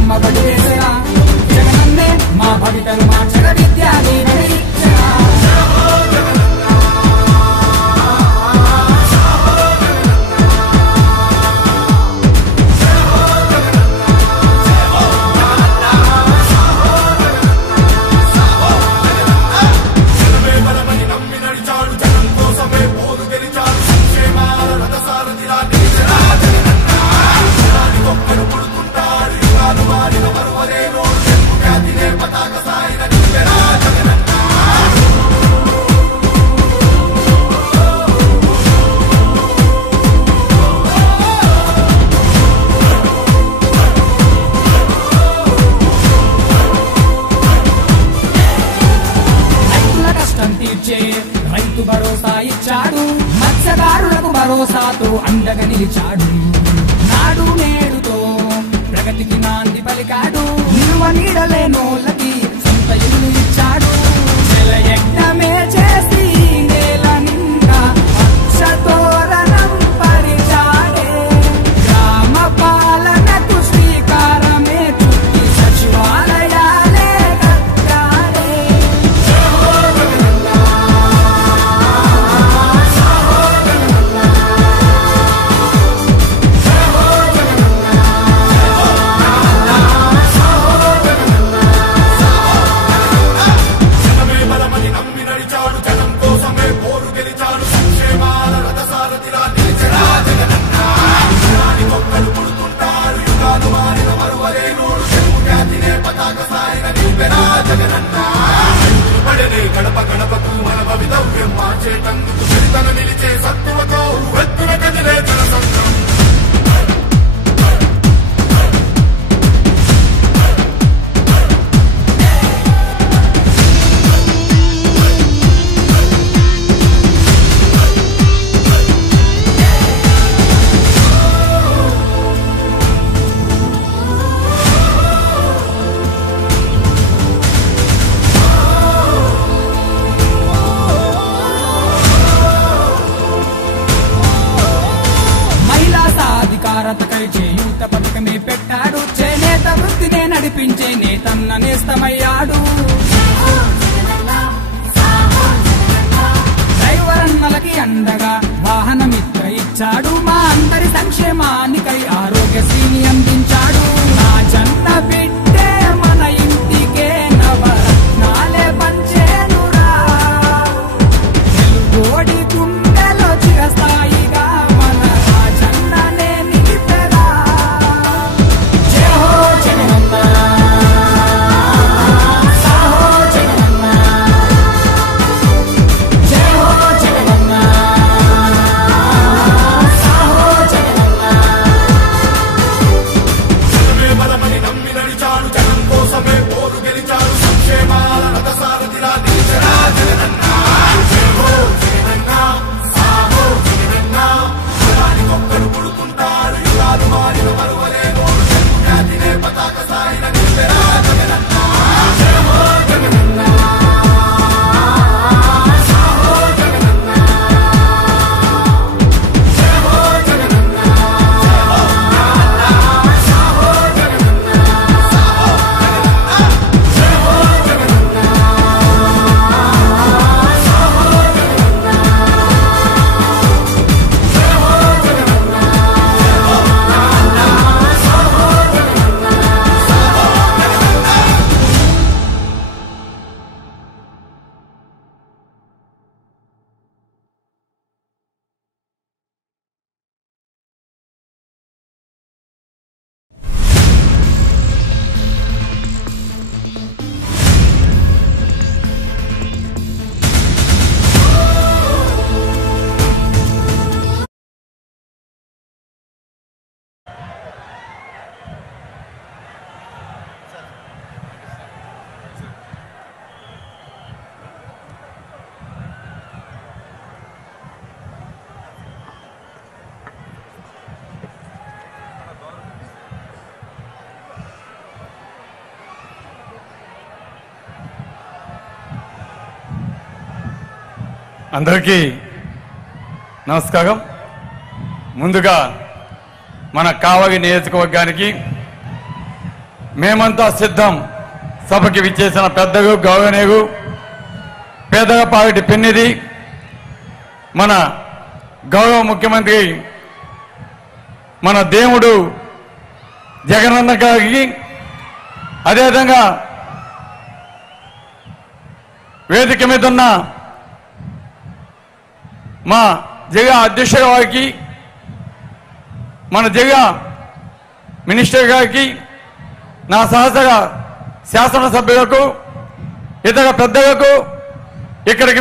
అమ్మబడి వేసరా జగనన్నే మా భవితను మార్చగ విద్యా దీవెన ఇచ్చరా రైతు భరోసా ఇచ్చాడు మత్స్యకారులకు భరోసాతో అండగా నిలిచాడు నాడు నేడుతో ప్రగతికి నాంది పలికాడు నిలువ నీడలేనోళ్ళకి సొంత ఇల్లు ఇచ్చాడు జలయజ్ఞమే చేసి నేల నిండా పచ్చతోరణం పరిచాడే గ్రామ పాలనకు శ్రీకారమే చుట్టి సచివాలయాలే కట్టాడే గడప గడపకు మన భవితవ్యం మార్చేటందుకు చరితను నిలిచే సత్తువతో వెత్తున కదిలే జనసంద్రం చేయూత పథకమే పెట్టాడు చేనేత వృత్తినే నడిపించే నేతన్న నేస్తమయ్యాడు డ్రైవరన్నలకి అండగా వాహనమిత్ర ఇచ్చాడు మా అందరి సంక్షేమానికై ఆరోగ్యశ్రీని అందించాడు నా జంట బిడ్డే మన ఇంటికే నవరత్నాలే పంచేనురా తెలుగోడి గుండెలో చిరస్థాయిగా మన రాజన్ననే అందరికీ నమస్కారం. ముందుగా మన కావలి నియోజకవర్గానికి మేమంతా సిద్ధం. సభకి విచ్చేసిన పెద్దగు గౌరవనీయులు పేదగపాటి పెన్నిది మన గౌరవ ముఖ్యమంత్రి మన దేవుడు జగనన్న గారికి, అదేవిధంగా వేదిక మీద ఉన్న మా జిల్లా అధ్యక్షుల వారికి, మన జిల్లా మినిస్టర్ గారికి, నా సహచర శాసనసభ్యులకు, ఇతర పెద్దలకు, ఇక్కడికి